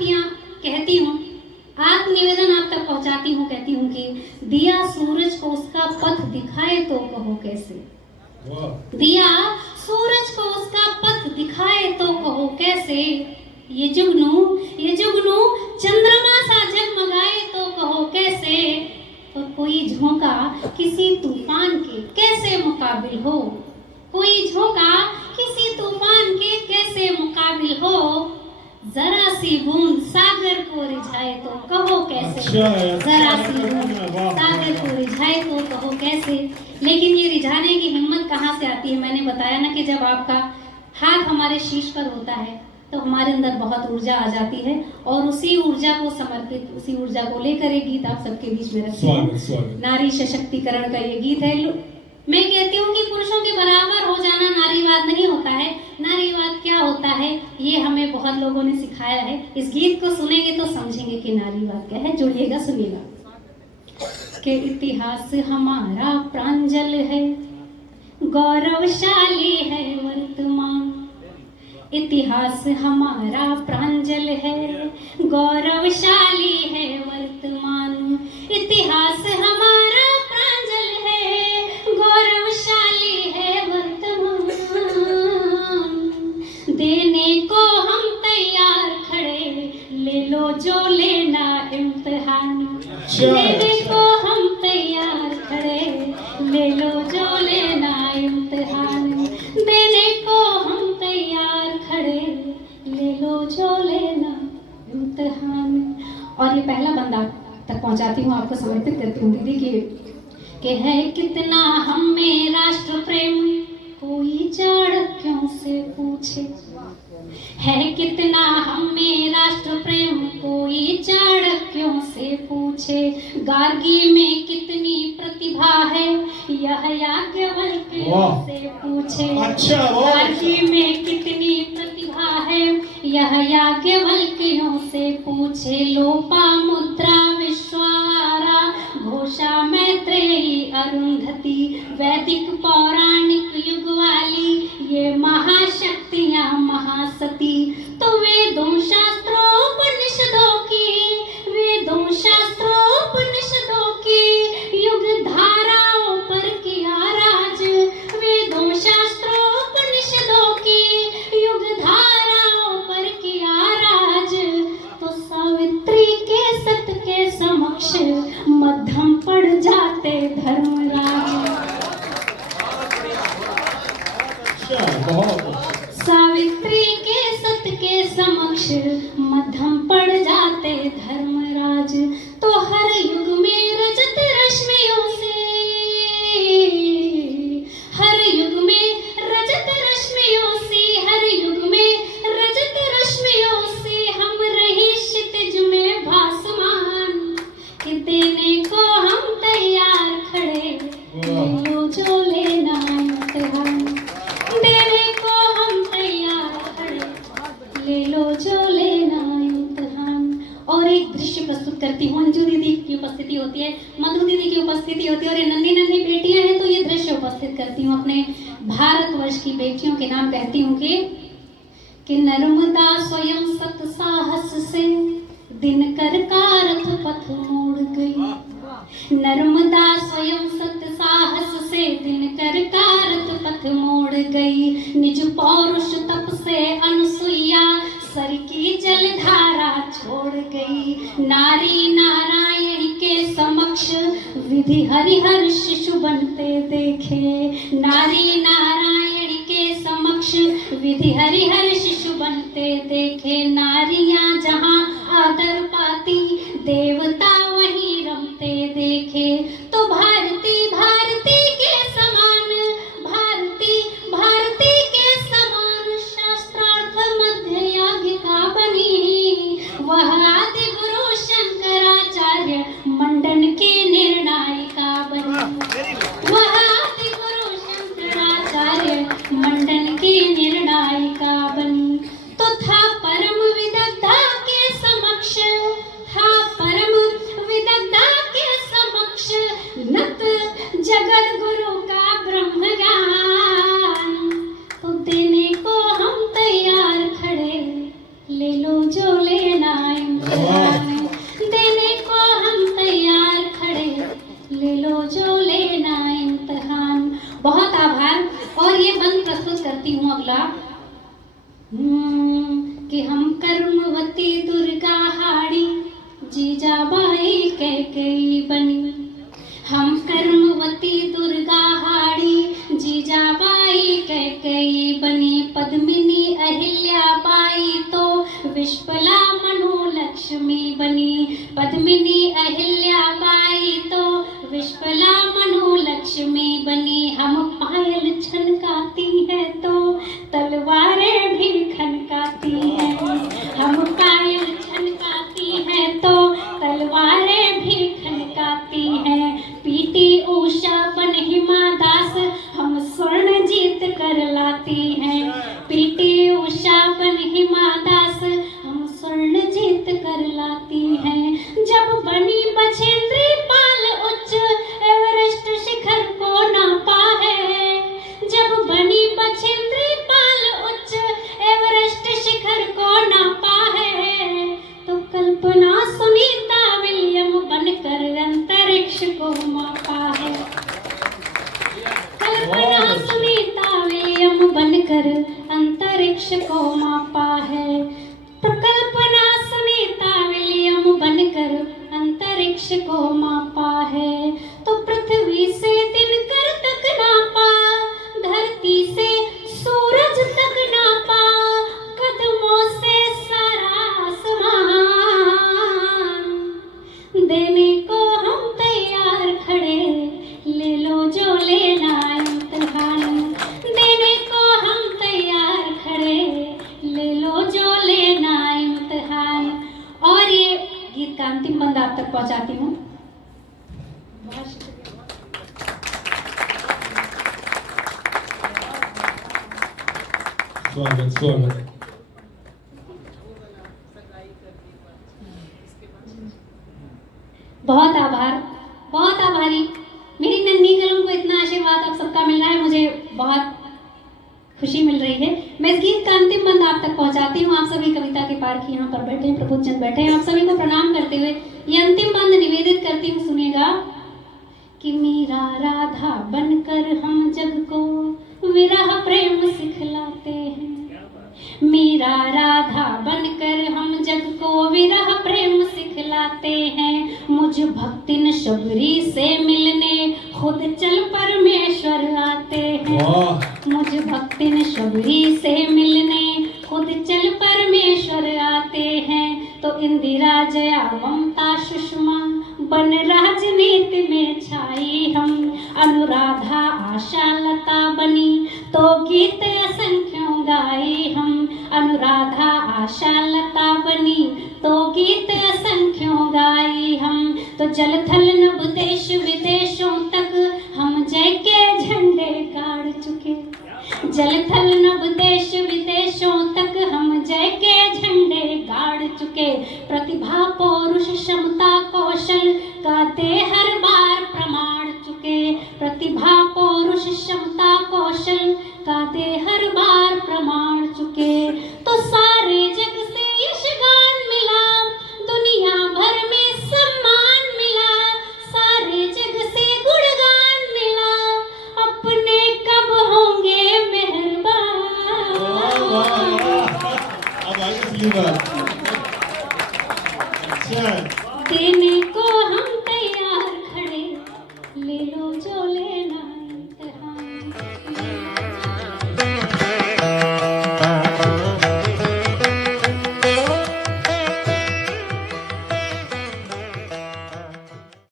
कहती हूँ, आत्म निवेदन आप तक पहुँचाती हूँ, कहती हूँ कि दिया सूरज को उसका पथ दिखाए तो कहो कैसे। दिया सूरज को उसका पथ दिखाए तो कहो कैसे। ये जुगनू चंद्रमा सा जगमगाए तो कहो कैसे। और कोई झोंका किसी तूफान के कैसे मुकाबिल हो। कोई झोंका किसी तूफान के कैसे मुकाबिल हो। जरा सी बूंद सागर को रिझाए तो कहो कैसे। जरा सी बूंद सागर को रिझाए तो कहो कैसे। लेकिन ये रिझाने की हिम्मत कहाँ से आती है। मैंने बताया ना कि जब आपका हाथ हमारे शीश पर होता है तो हमारे अंदर बहुत ऊर्जा आ जाती है और उसी ऊर्जा को समर्पित, उसी ऊर्जा को लेकर एक गीत आप सबके बीच में रखते हैं। नारी सशक्तिकरण का ये गीत है। मैं कहती हूँ कि पुरुषों के बराबर हो जाना नारीवाद नहीं होता है। नारीवाद क्या होता है ये हमें बहुत लोगों ने सिखाया है। इस गीत को सुनेंगे तो समझेंगे कि नारीवाद क्या है। जुड़िएगा, सुनिएगा। कि इतिहास हमारा प्रांजल है, गौरवशाली है वर्तमान। इतिहास हमारा प्रांजल है, गौरवशाली है वर्तमान। इतिहास हमारा प्रांजल है, गौरवशाली है वर्तमान। देने को हम तैयार खड़े, ले लो जो लेना इम्तिहान। देने को हम तैयार खड़े, ले लो जो लेना इम्तिहान। देने को हम तैयार खड़े, ले लो जो लेना इम्तिहान। और ये पहला बंदा तक पहुंचाती हूँ, आपको समर्पित करती हूँ दीदी कि है कितना हम में राष्ट्र प्रेम, कोई चाणक्यों से पूछे। है कितना हम में राष्ट्र प्रेम, कोई चाणक्यों से पूछे। गार्गी में कितनी प्रतिभा है, यह याज्ञवल्क्यों से पूछे। गार्गी में कितनी प्रतिभा है, यह याज्ञवल्क्यों से पूछे। लोपामुद्रा विश्वारा, घोषा मैत्रेयी अरुंधति। वैदिक पौराणिक युग वाली ये महाशक्तियां महासती। तो वेदों शास्त्रों उपनिषदों की, वेदों शास्त्रों उपनिषदों की युग धाराओं पर किया राज। वेदों शास्त्रों उपनिषदों की युग धाराओं पर किया राज। तो सावित्री के सत के समक्ष मध्यम पड़ जाते धर्मराज। सावित्री के सत के समक्ष मध्यम पड़ जाते धर्मराज। तो हर युग में रजत रश्मियों से, हर युग में रजत रश्मियों से, हर युग में रजत रश्मियों से हम रहे क्षितिज में भासमान। कि देने को हम तैयार खड़े, ले लो जो लेना इम्तिहान। देने को हम तैयार खड़े, ले लो जो लेना इम्तिहान। और एक दृश्य प्रस्तुत करती हूँ। अंजू दीदी की उपस्थिति होती है, मधु दीदी की उपस्थिति होती है और ये नन्ही नन्ही बेटियां हैं। तो ये दृश्य उपस्थित करती हूँ अपने भारतवर्ष की बेटियों के नाम। कहती हूँ कि नर्मदा स्वयं सत साहस से दिनकर का रथ पथ मोड़ गई। नर्मदा स्वयं सत साहस से दिनकर का रथ पथ मोड़ गई। निज पौरुष तप से अनसुईया सर की जलधारा छोड़ गई। नारी नारायण के समक्ष विधि हरिहर शिशु बनते देखे। नारी नारायण के समक्ष विधि हरिहर शिशु बनते देखे। नारियां जहां आदर पाती, देवता वहीं रमते देखे। तो भारती भारती के समान, भारती भारती के समान शास्त्रार्थ मध्य याज्ञिका बनी। वह आदि गुरु शंकराचार्य मंडन के निर्णायिका बनी। वह आदि गुरु शंकराचार्य मंडन की निर्णायिका बनी। तो था परम विदग्ध दुर्गा हाड़ी जीजाबाई कैकेयी बनी। हम कर्मवती दुर्गा हाड़ी जीजाबाई कैकेयी बनी। पद्मिनी अहिल्याबाई तो विश्वला मनोलक्ष्मी बनी। पद्मिनी अहिल्याबाई तो विश्वला मनोलक्ष्मी बनी। हम पायल छनकाती हैं तो तलवारें भी खनकाती हैं। हम पायल छनकाती हैं तो तलवारें भी खनकाती हैं। पीटी उषा बन हिमा दास हम स्वर्ण जीत कर लाती हैं। पीटी उषा बन हिमा दास हम स्वर्ण जीत कर लाती हैं। जब बनी बछेंद्री पाल उच्च एवरेस्ट शिखर को नापा है। जब बनी बछेंद्री पाल उच्च एवरेस्ट शिखर को नापा है तो कल्पना सुनीता विलियम बनकर अंतरिक्ष को मापा है। कल्पना सुनीता विलियम बनकर अंतरिक्ष को मापा है। कल्पना सुनीता विलियम बनकर अंतरिक्ष को मापा है। तो पृथ्वी से दिनकर तक नापा, धरती से सूरज तक नापा, कदमों से सारा आसमान। देने को हम तैयार खड़े, ले लो जो लेना इम्तिहान। देने को हम तैयार खड़े, ले लो जो लेना इम्तिहान। और ये गीत का अंतिम बंद आप तक पहुंचाती हूँ। स्वागत स्वागत। बहुत आभार, बहुत आभारी। मेरी नन्ही कलम को इतना आशीर्वाद आप सबका मिल रहा है, मुझे बहुत खुशी मिल रही है। मैं इस गीत का अंतिम बंद आप तक पहुंचाती हूँ। आप सभी कविता के पारखी यहाँ पर बैठे हैं, प्रबुद्धजन बैठे हैं। आप सभी को प्रणाम करते हुए ये अंतिम बंद निवेदित करती हूँ, सुनिएगा। कि मीरा राधा बनकर हम जग को विरह प्रेम सिखलाते हैं। मीरा राधा बनकर हम जग को विरह प्रेम सिखलाते हैं। मुझ भक्तिन शबरी से मिलने खुद चल परमेश्वर आते हैं। मुझ भक्तिन शबरी से मिलने खुद चल परमेश्वर आते हैं। तो इंदिरा जया ममता सुषमा बन राजनीति में छाई हम। अनुराधा आशा लता बनी तो गीत असंख्यों गाई हम। अनुराधा आशा लता बनी तो गीत असंख्यों गाई हम। तो जल थल नभ देश विदेशों तक हम जय के झंडे गाड़ चुके। जल थल नभ देश विदेशों तक हम जय के झंडे गाड़ चुके। प्रतिभा पौरुष क्षमता कौशल का दे हर बार प्रमाण चुके। प्रतिभा पौरुष क्षमता कौशल का दे हर बार प्रमाण चुके। तो सारे जग से यशगान मिला, दुनिया भर में सम्मान मिला। सारे जग से गुणगान मिला, अपने कब होंगे मेहरबान। अब आगे बात। अच्छा। देने को हम